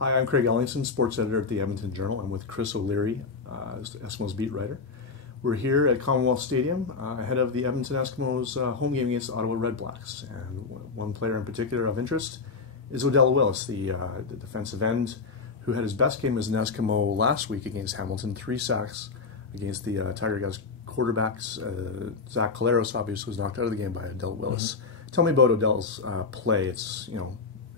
Hi, I'm Craig Ellingson, Sports Editor at the Edmonton Journal. I'm with Chris O'Leary, Eskimos beat writer. We're here at Commonwealth Stadium ahead of the Edmonton Eskimos home game against the Ottawa Redblacks. And one player in particular of interest is Odell Willis, the defensive end, who had his best game as an Eskimo last week against Hamilton, 3 sacks against the Tiger Guys quarterbacks. Zach Collaros obviously was knocked out of the game by Odell Willis. Tell me about Odell's play. It's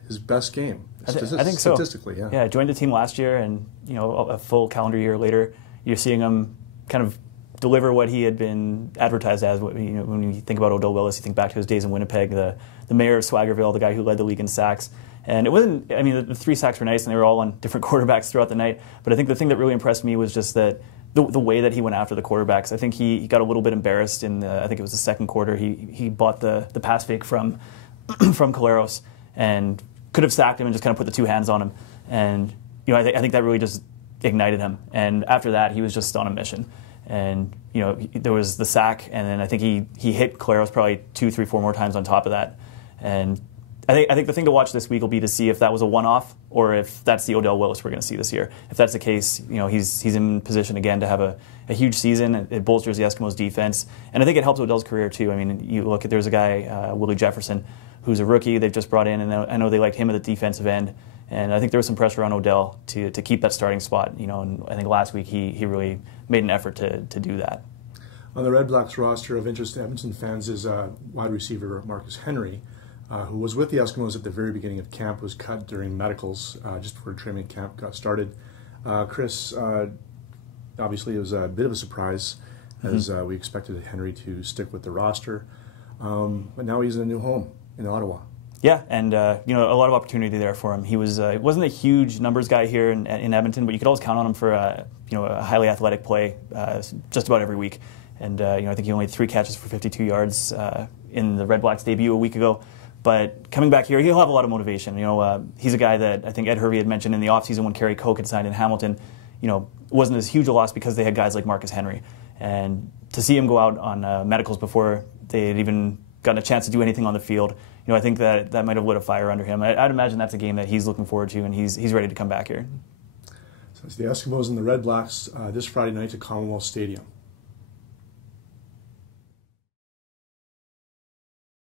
his best game. I think so. Statistically, yeah. Yeah, I joined the team last year, and a full calendar year later, you're seeing him kind of deliver what he had been advertised as. When you think about Odell Willis, you think back to his days in Winnipeg, the mayor of Swaggerville, the guy who led the league in sacks. And it wasn't, the 3 sacks were nice, and they were all on different quarterbacks throughout the night. But I think the thing that really impressed me was just that the way that he went after the quarterbacks. I think he got a little bit embarrassed in I think it was the second quarter. He bought the pass fake from Collaros and could have sacked him and just kind of put the 2 hands on him. And I think that really just ignited him. And after that, he was just on a mission. And there was the sack, and then I think he hit Collaros probably 2, 3, 4 more times on top of that. And I think the thing to watch this week will be to see if that was a one-off or if that's the Odell Willis we're going to see this year. If that's the case, he's in position again to have a huge season. It bolsters the Eskimos' defense, and I think it helps Odell's career too. I mean, you look at there's a guy Willie Jefferson who's a rookie they've just brought in, and I know they liked him at the defensive end. And I think there was some pressure on Odell to keep that starting spot. And I think last week he really made an effort to do that. On the Redblacks roster, of interest to Edmonton fans is wide receiver Marcus Henry, who was with the Eskimos at the very beginning of camp, was cut during medicals just before training camp got started. Chris, obviously it was a bit of a surprise as we expected Henry to stick with the roster, but now he's in a new home in Ottawa. Yeah, and a lot of opportunity there for him. He was wasn't a huge numbers guy here in Edmonton, but you could always count on him for a highly athletic play just about every week. And I think he only had 3 catches for 52 yards in the Redblacks debut a week ago. But coming back here, he'll have a lot of motivation. He's a guy that I think Ed Hervey had mentioned in the offseason when Kerry Koch had signed in Hamilton. Wasn't as huge a loss because they had guys like Marcus Henry. And to see him go out on medicals before they had even gotten a chance to do anything on the field, I think that might have lit a fire under him. I'd imagine that's a game that he's looking forward to, and he's ready to come back here. So it's the Eskimos and the Redblacks this Friday night at Commonwealth Stadium.